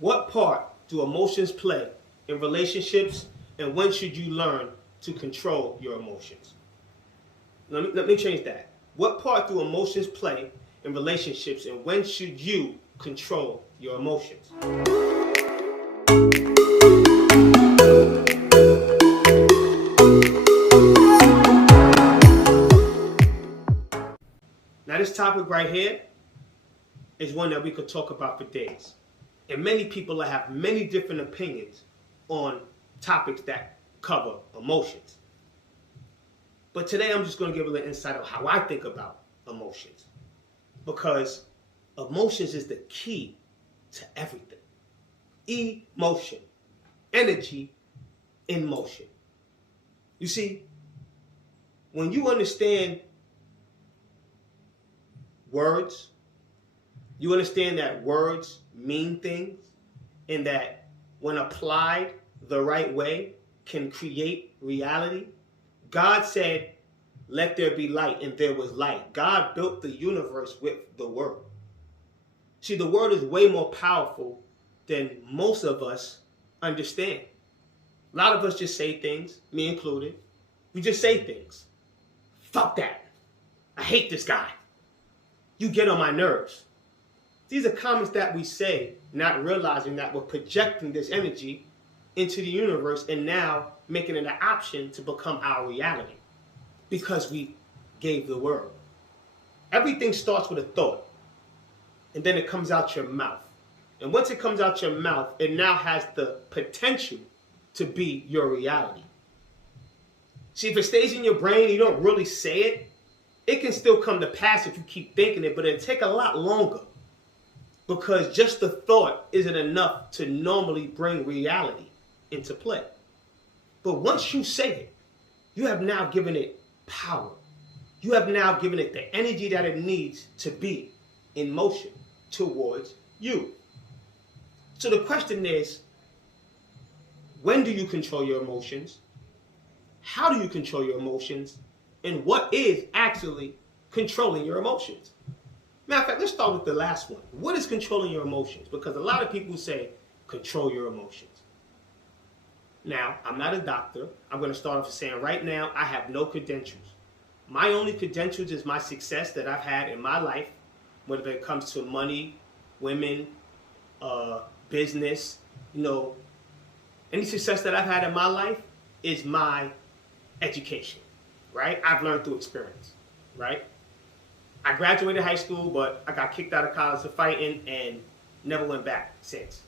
What part do emotions play in relationships, and when should you learn to control your emotions? Let me change that. What part do emotions play in relationships, and when should you control your emotions? Now, this topic right here is one that we could talk about for days. And many people have many different opinions on topics that cover emotions. But today I'm just going to give a little insight of how I think about emotions. Because emotions is the key to everything. Emotion. Energy in motion. You see, when you understand words, you understand that words mean things, and that when applied the right way can create reality. God said, "Let there be light," and there was light. God built the universe with the word. See, the word is way more powerful than most of us understand. A lot of us just say things, me included. We just say things. Fuck that. I hate this guy. You get on my nerves. These are comments that we say, not realizing that we're projecting this energy into the universe and now making it an option to become our reality because we gave the word. Everything starts with a thought, and then it comes out your mouth. And once it comes out your mouth, it now has the potential to be your reality. See, if it stays in your brain, you don't really say it, it can still come to pass if you keep thinking it, but it'll take a lot longer. Because just the thought isn't enough to normally bring reality into play. But once you say it, you have now given it power. You have now given it the energy that it needs to be in motion towards you. So the question is, when do you control your emotions? How do you control your emotions? And what is actually controlling your emotions? Matter of fact, let's start with the last one. What is controlling your emotions? Because a lot of people say, control your emotions. Now, I'm not a doctor. I'm going to start off saying right now, I have no credentials. My only credentials is my success that I've had in my life, whether it comes to money, women, business, any success that I've had in my life is my education, right? I've learned through experience, right? I graduated high school, but I got kicked out of college for fighting and never went back since.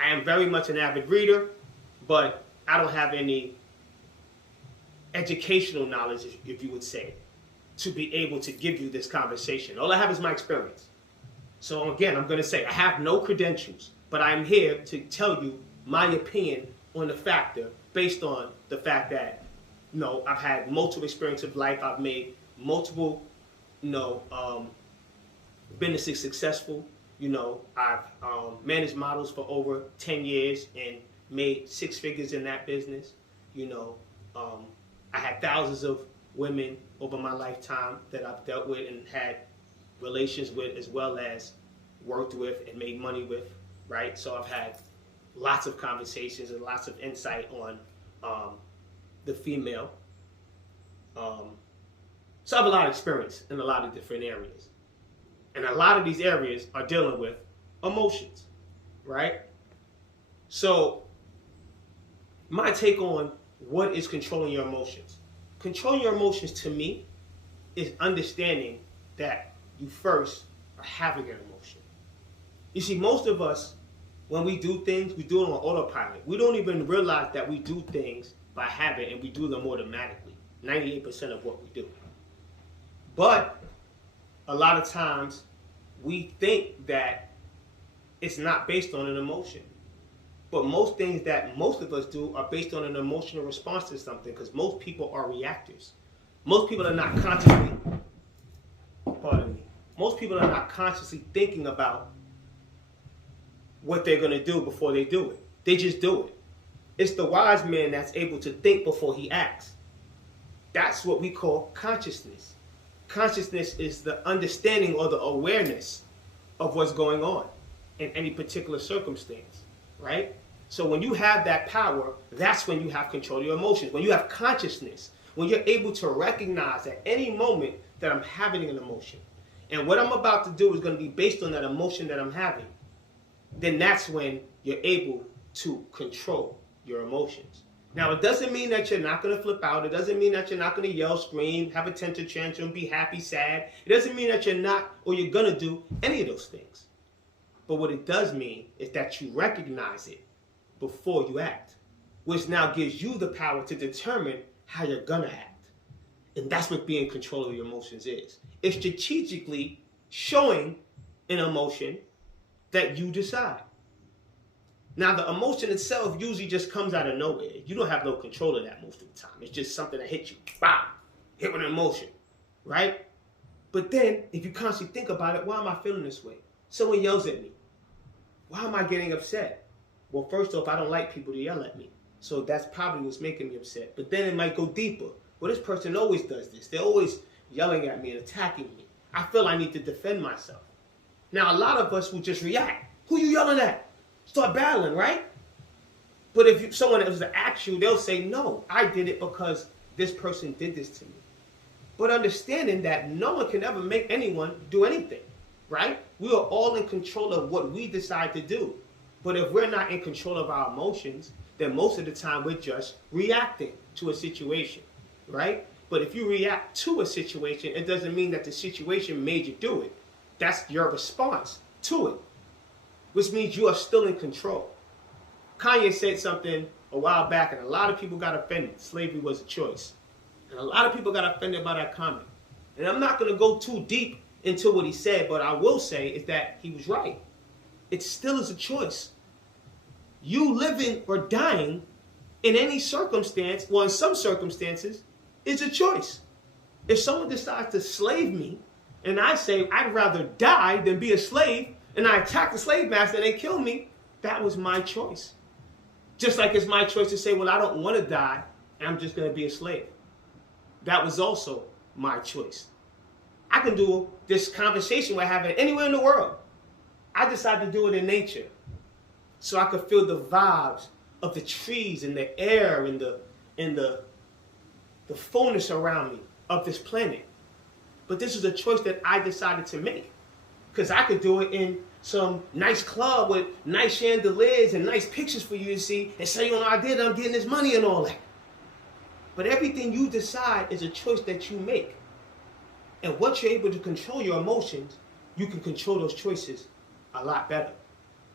I am very much an avid reader, but I don't have any educational knowledge, if you would say, to be able to give you this conversation. All I have is my experience. So again, I'm going to say I have no credentials, but I'm here to tell you my opinion on the factor based on the fact that, I've had multiple experiences of life. I've made multiple businesses successful. I've managed models for over 10 years and made 6 figures in that business. I had thousands of women over my lifetime that I've dealt with and had relations with, as well as worked with and made money with, right? So I've had lots of conversations and lots of insight on the female. So I have a lot of experience in a lot of different areas. And a lot of these areas are dealing with emotions, right? So my take on what is controlling your emotions. Controlling your emotions to me is understanding that you first are having an emotion. You see, most of us, when we do things, we do it on autopilot. We don't even realize that we do things by habit, and we do them automatically. 98% of what we do. But a lot of times we think that it's not based on an emotion. But most things that most of us do are based on an emotional response to something, because most people are reactors. Most people are not consciously, most people are not consciously thinking about what they're going to do before they do it. They just do it. It's the wise man that's able to think before he acts. That's what we call consciousness. Consciousness is the understanding or the awareness of what's going on in any particular circumstance. right? So when you have that power, that's when you have control of your emotions. When you have consciousness, when you're able to recognize at any moment that I'm having an emotion, and what I'm about to do is going to be based on that emotion that I'm having, then that's when you're able to control your emotions. Now, it doesn't mean that you're not going to flip out. It doesn't mean that you're not going to yell, scream, have a temper tantrum, be happy, sad. It doesn't mean that you're not or you're going to do any of those things. But what it does mean is that you recognize it before you act, which now gives you the power to determine how you're going to act. And that's what being in control of your emotions is. It's strategically showing an emotion that you decide. Now, the emotion itself usually just comes out of nowhere. You don't have no control of that most of the time. It's just something that hits you. Bam! Hit with an emotion, right? But then, if you constantly think about it, why am I feeling this way? Someone yells at me. Why am I getting upset? Well, first off, I don't like people to yell at me. So that's probably what's making me upset. But then it might go deeper. Well, this person always does this. They're always yelling at me and attacking me. I feel I need to defend myself. Now, a lot of us will just react. Who you yelling at? Start battling, right? But if someone else to ask you, they'll say, no, I did it because this person did this to me. But understanding that no one can ever make anyone do anything, right? We are all in control of what we decide to do. But if we're not in control of our emotions, then most of the time we're just reacting to a situation, right? But if you react to a situation, it doesn't mean that the situation made you do it. That's your response to it, which means you are still in control. Kanye said something a while back, and a lot of people got offended. Slavery was a choice. And a lot of people got offended by that comment. And I'm not going to go too deep into what he said, but I will say is that he was right. It still is a choice. You living or dying in any circumstance, well, in some circumstances, is a choice. If someone decides to slave me, and I say I'd rather die than be a slave, and I attack the slave master and they kill me, that was my choice. Just like it's my choice to say, well, I don't want to die, and I'm just going to be a slave. That was also my choice. I can do this conversation we're having anywhere in the world. I decided to do it in nature so I could feel the vibes of the trees and the air and the fullness around me of this planet. But this is a choice that I decided to make. Because I could do it in some nice club with nice chandeliers and nice pictures for you to see and say, you know, I did, I'm getting this money and all that. But everything you decide is a choice that you make. And once you're able to control your emotions, you can control those choices a lot better.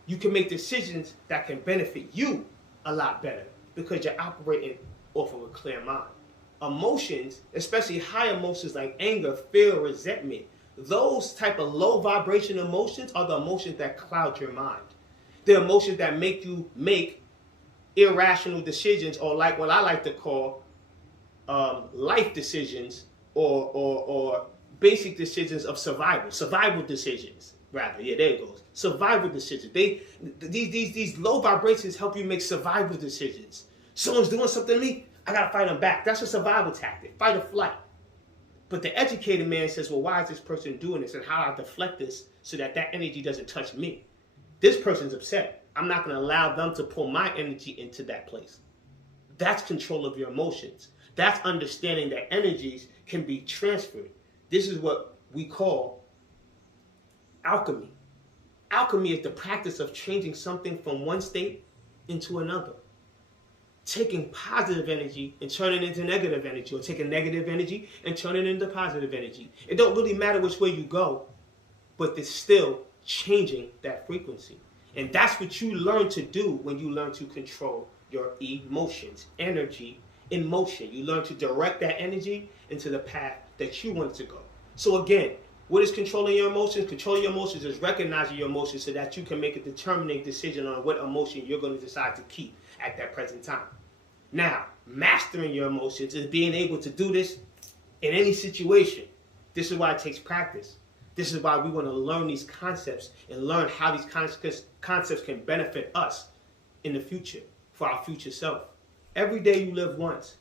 You can make decisions that can benefit you a lot better because you're operating off of a clear mind. Emotions, especially high emotions like anger, fear, resentment, those type of low vibration emotions are the emotions that cloud your mind. The emotions that make you make irrational decisions, or like what I like to call life decisions, or basic decisions of survival decisions, rather. Yeah, there it goes. Survival decisions. These low vibrations help you make survival decisions. Someone's doing something to me, I gotta fight them back. That's a survival tactic, fight or flight. But the educated man says, well, why is this person doing this, and how do I deflect this so that that energy doesn't touch me? This person's upset. I'm not going to allow them to pull my energy into that place. That's control of your emotions. That's understanding that energies can be transferred. This is what we call alchemy. Alchemy is the practice of changing something from one state into another. Taking positive energy and turning it into negative energy, or taking negative energy and turning it into positive energy. It don't really matter which way you go, but it's still changing that frequency. And that's what you learn to do when you learn to control your emotions, energy in motion. You learn to direct that energy into the path that you want it to go. So again, what is controlling your emotions? Controlling your emotions is recognizing your emotions so that you can make a determining decision on what emotion you're going to decide to keep at that present time. Now, mastering your emotions is being able to do this in any situation. This is why it takes practice. This is why we want to learn these concepts and learn how these concepts can benefit us in the future, for our future self. Every day you live once.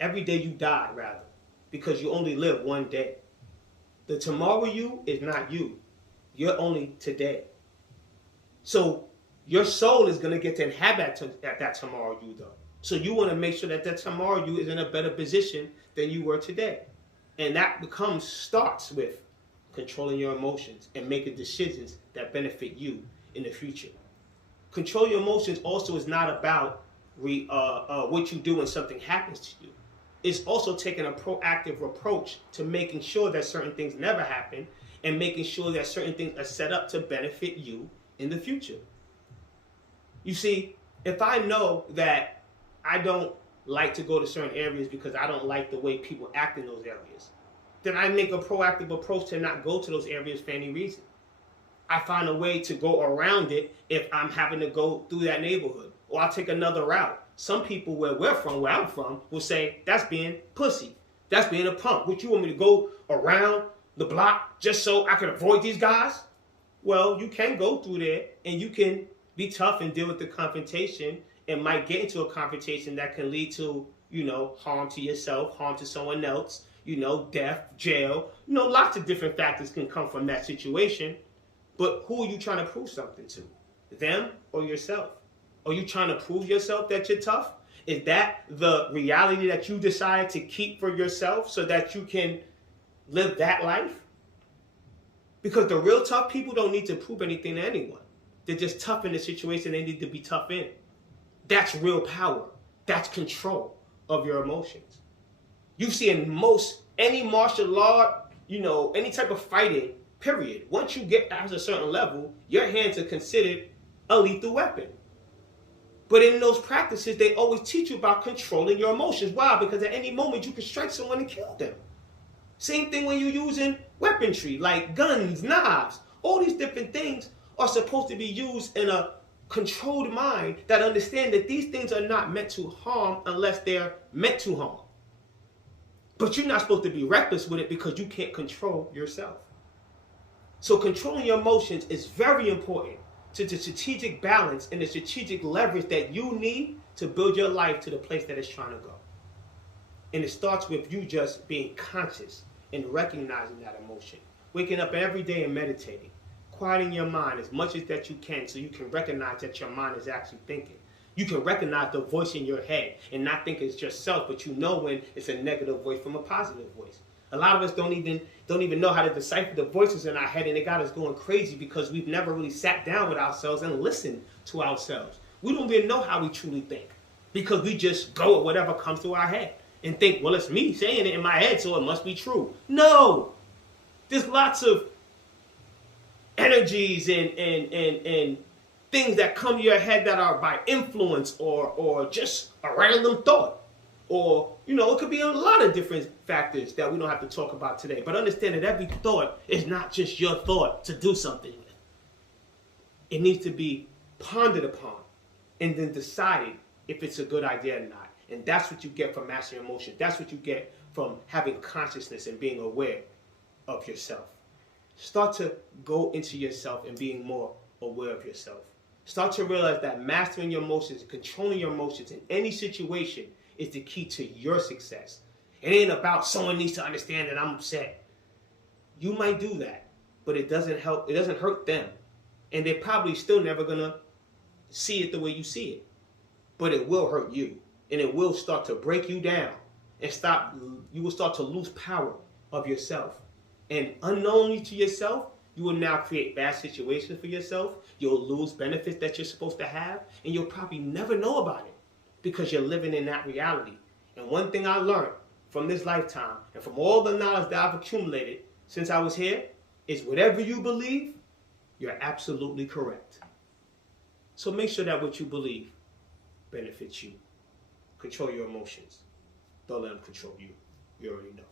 Every day you die, rather, because you only live one day. The tomorrow you is not you. You're only today. So Your soul is going to get to inhabit that tomorrow you, though. So you want to make sure that that tomorrow you is in a better position than you were today. And that starts with controlling your emotions and making decisions that benefit you in the future. Control your emotions also is not about what you do when something happens to you. It's also taking a proactive approach to making sure that certain things never happen and making sure that certain things are set up to benefit you in the future. You see, if I know that I don't like to go to certain areas because I don't like the way people act in those areas, then I make a proactive approach to not go to those areas for any reason. I find a way to go around it if I'm having to go through that neighborhood. Or I'll take another route. Some people where I'm from, will say, that's being pussy. That's being a punk. Would you want me to go around the block just so I can avoid these guys? Well, you can go through there and you can be tough and deal with the confrontation and might get into a confrontation that can lead to, harm to yourself, harm to someone else, death, jail. Lots of different factors can come from that situation. But who are you trying to prove something to? Them or yourself? Are you trying to prove yourself that you're tough? Is that the reality that you decide to keep for yourself so that you can live that life? Because the real tough people don't need to prove anything to anyone. They're just tough in the situation they need to be tough in. That's real power. That's control of your emotions. You see in any martial law, any type of fighting, period. Once you get past a certain level, your hands are considered a lethal weapon. But in those practices, they always teach you about controlling your emotions. Why? Because at any moment, you can strike someone and kill them. Same thing when you're using weaponry, like guns, knives. All these different things are supposed to be used in a controlled mind that understand that these things are not meant to harm unless they're meant to harm. But you're not supposed to be reckless with it because you can't control yourself. So controlling your emotions is very important to the strategic balance and the strategic leverage that you need to build your life to the place that it's trying to go. And it starts with you just being conscious and recognizing that emotion. Waking up every day and meditating. Quieting your mind as much as that you can so you can recognize that your mind is actually thinking. You can recognize the voice in your head and not think it's yourself, but you know when it's a negative voice from a positive voice. A lot of us don't even know how to decipher the voices in our head, and it got us going crazy because we've never really sat down with ourselves and listened to ourselves. We don't even know how we truly think because we just go with whatever comes to our head and think, well, it's me saying it in my head, so it must be true. No! There's lots of energies and things that come to your head that are by influence or just a random thought. Or, it could be a lot of different factors that we don't have to talk about today. But understand that every thought is not just your thought to do something with. It needs to be pondered upon and then decided if it's a good idea or not. And that's what you get from mastering emotion. That's what you get from having consciousness and being aware of yourself. Start to go into yourself and being more aware of yourself. Start to realize that mastering your emotions, controlling your emotions in any situation is the key to your success. It ain't about someone needs to understand that I'm upset. You might do that, but it doesn't help. It doesn't hurt them. And they're probably still never going to see it the way you see it. But it will hurt you. And it will start to break you down. And you will start to lose power of yourself. And unknowingly to yourself, you will now create bad situations for yourself. You'll lose benefits that you're supposed to have. And you'll probably never know about it because you're living in that reality. And one thing I learned from this lifetime and from all the knowledge that I've accumulated since I was here is whatever you believe, you're absolutely correct. So make sure that what you believe benefits you. Control your emotions. Don't let them control you. You already know.